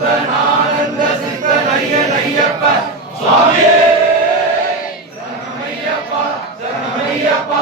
சூதனானந்த சித்தன் ஐயன் ஐயப்ப சுவாமியே சரணமையப்பா சரணமையப்பா